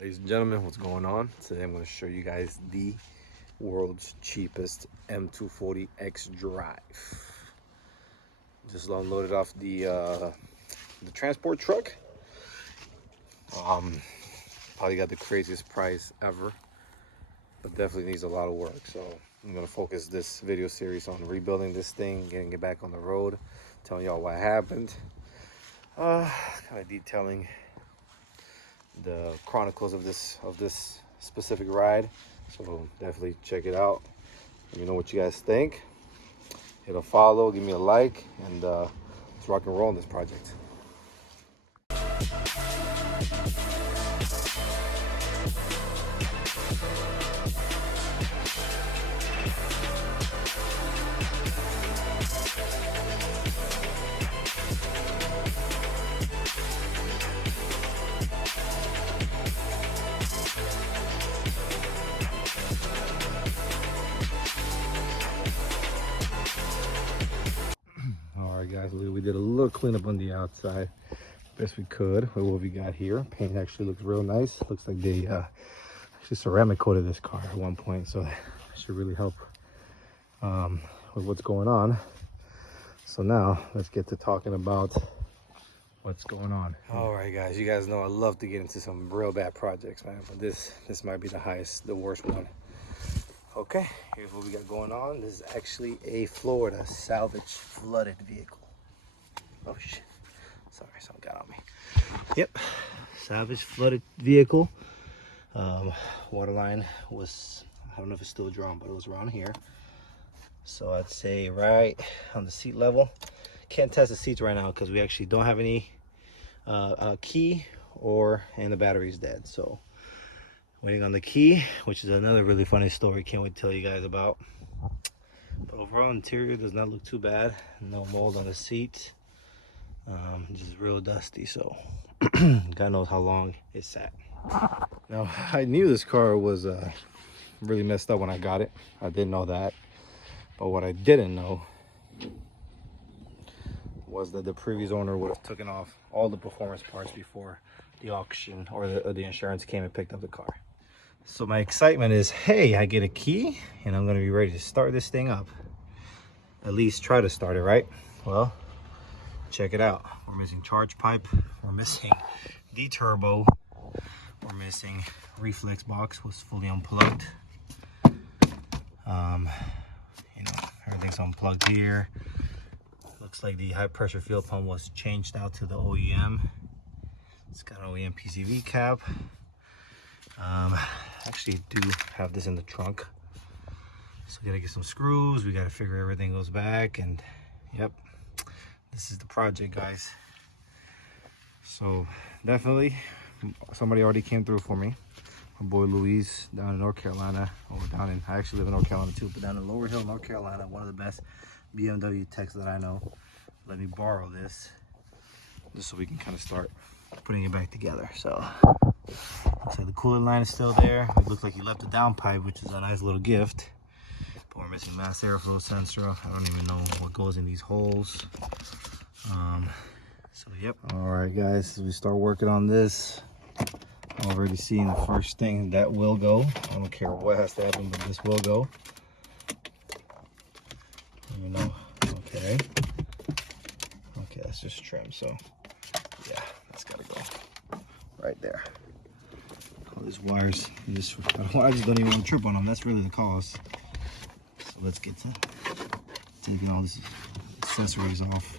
Ladies and gentlemen, what's going on? Today I'm going to show you guys the world's cheapest M240xi drive. Just unloaded off the transport truck. Probably got the craziest price ever, but definitely needs a lot of work. So I'm going to focus this video series on rebuilding this thing, getting it back on the road, telling y'all what happened, kind of detailing the chronicles of this specific ride. So definitely check it out. Let me know what you guys think. Hit a follow, give me a like, and let's rock and roll on this project. Alright guys, we did a little cleanup on the outside, best we could with what we got here. Paint actually looks real nice. Looks like they actually ceramic coated this car at one point, so that should really help with what's going on. So now let's get to talking about what's going on. Alright guys, you guys know I love to get into some real bad projects, man, but this might be the worst one. Okay, here's what we got going on. This is actually a Florida salvage flooded vehicle. Oh shit, sorry, something got on me. Yep, salvage flooded vehicle. Waterline was, I don't know if it's still drawn, but it was around here. So I'd say right on the seat level. Can't test the seats right now because we actually don't have any key and the battery's dead. So waiting on the key, which is another really funny story. Can't wait to tell you guys about. But overall, interior does not look too bad. No mold on the seat. Just real dusty. So God knows how long it sat. Now I knew this car was really messed up when I got it. I didn't know that. But what I didn't know was that the previous owner would have taken off all the performance parts before the auction or the insurance came and picked up the car. So my excitement is, hey, I get a key and I'm gonna be ready to start this thing up. At least try to start it, right? Well, check it out. We're missing charge pipe, we're missing D-turbo, we're missing reflex box, was fully unplugged. You know, everything's unplugged here. Looks like the high pressure fuel pump was changed out to the OEM. It's got an OEM PCV cap. Actually do have this in the trunk, so we gotta get some screws. We gotta figure everything goes back, and yep, this is the project, guys. So definitely somebody already came through for me. My boy Luis down in North Carolina, or I actually live in North Carolina too, but down in Lower Hill, North Carolina, one of the best BMW techs that I know, let me borrow this just so we can kind of start putting it back together. So looks like the coolant line is still there. It looks like he left the downpipe, which is a nice little gift. But we're missing mass airflow sensor. I don't even know what goes in these holes. So yep. All right, guys, as we start working on this, I'm already seeing the first thing that will go. I don't care what has to happen, but this will go. You know, okay, that's just trim. So yeah, that's gotta go right there. All these wires, I just don't even want to trip on them. That's really the cause. So let's get to taking all these accessories off.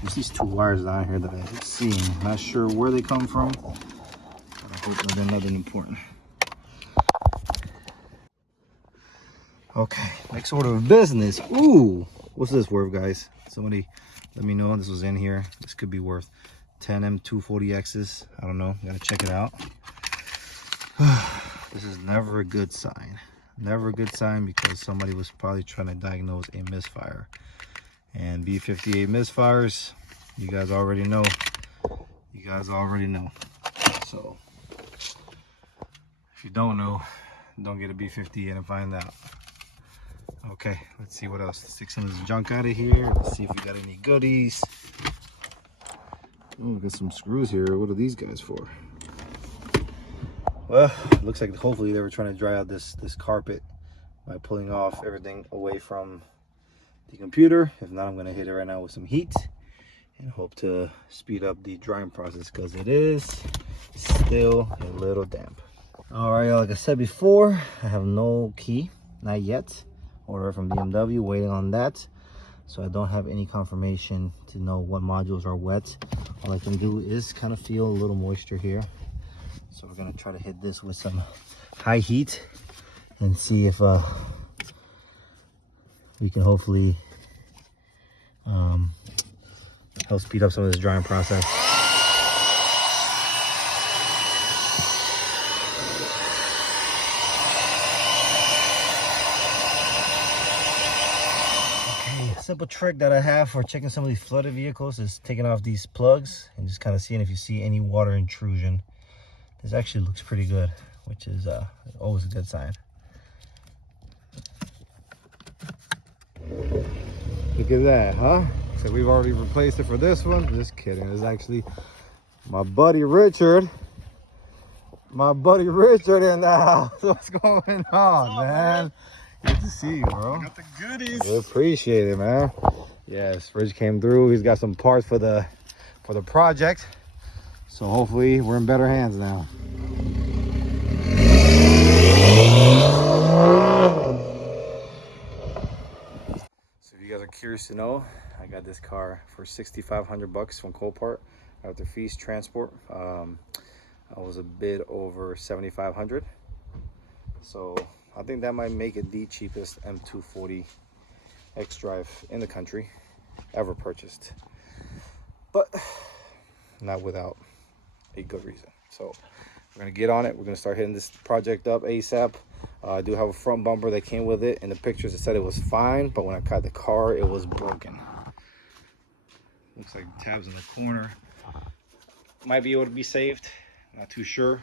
There's these two wires down here that I'm seeing. Not sure where they come from, but I hope that they're nothing important. Okay, next order of business. Ooh, what's this worth, guys? Somebody let me know. This was in here. This could be worth 10 M240x's. I don't know. Gotta check it out. This is never a good sign. Never a good sign, because somebody was probably trying to diagnose a misfire. And B58 misfires, you guys already know. You guys already know. So if you don't know, don't get a B58 and find out. Okay, let's see what else. Let's take some of this junk out of here. Let's see if we got any goodies. Oh, we got some screws here. What are these guys for? Well, it looks like hopefully they were trying to dry out this carpet by pulling off everything away from the computer. If not, I'm gonna hit it right now with some heat and hope to speed up the drying process because it is still a little damp. All right, like I said before, I have no key, not yet. Order from BMW, waiting on that. So I don't have any confirmation to know what modules are wet. All I can do is kind of feel a little moisture here. So we're gonna try to hit this with some high heat and see if we can hopefully help speed up some of this drying process. Okay, a simple trick that I have for checking some of these flooded vehicles is taking off these plugs and just kind of seeing if you see any water intrusion. This actually looks pretty good, which is always a good sign. Look at that, huh? So we've already replaced it for this one. Just kidding. It's actually my buddy Richard. My buddy Richard in the house. What's going on, man? Good to see you, bro. Got the goodies. We appreciate it, man. Yes, Rich came through. He's got some parts for the project. So hopefully we're in better hands now. So if you guys are curious to know, I got this car for $6,500 from Copart after fees, transport. I was a bit over $7,500. So I think that might make it the cheapest M240xi drive in the country ever purchased, but not without a good reason. So we're gonna get on it. We're gonna start hitting this project up ASAP. I do have a front bumper that came with it. In the pictures it said it was fine, but when I got the car it was broken. Looks like tabs in the corner might be able to be saved, not too sure.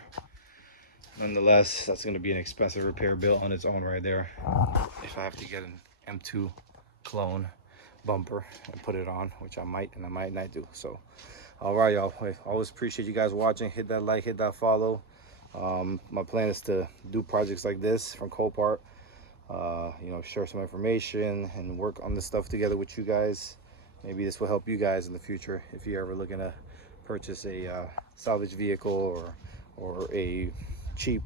Nonetheless, that's going to be an expensive repair bill on its own right there if I have to get an M2 clone bumper and put it on, which I might and I might not do. So all right, y'all, I always appreciate you guys watching. Hit that like, hit that follow. My plan is to do projects like this from Copart, you know, share some information and work on this stuff together with you guys. Maybe this will help you guys in the future if you're ever looking to purchase a salvage vehicle or a cheap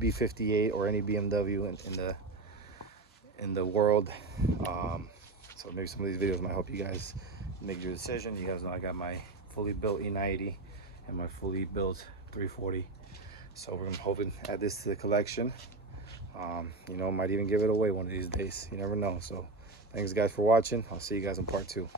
B58 or any BMW in the world. So maybe some of these videos might help you guys make your decision. You guys know I got my fully built E90 and my fully built 340. So we're gonna hope and add this to the collection. You know, might even give it away one of these days. You never know. So thanks guys for watching. I'll see you guys in part 2.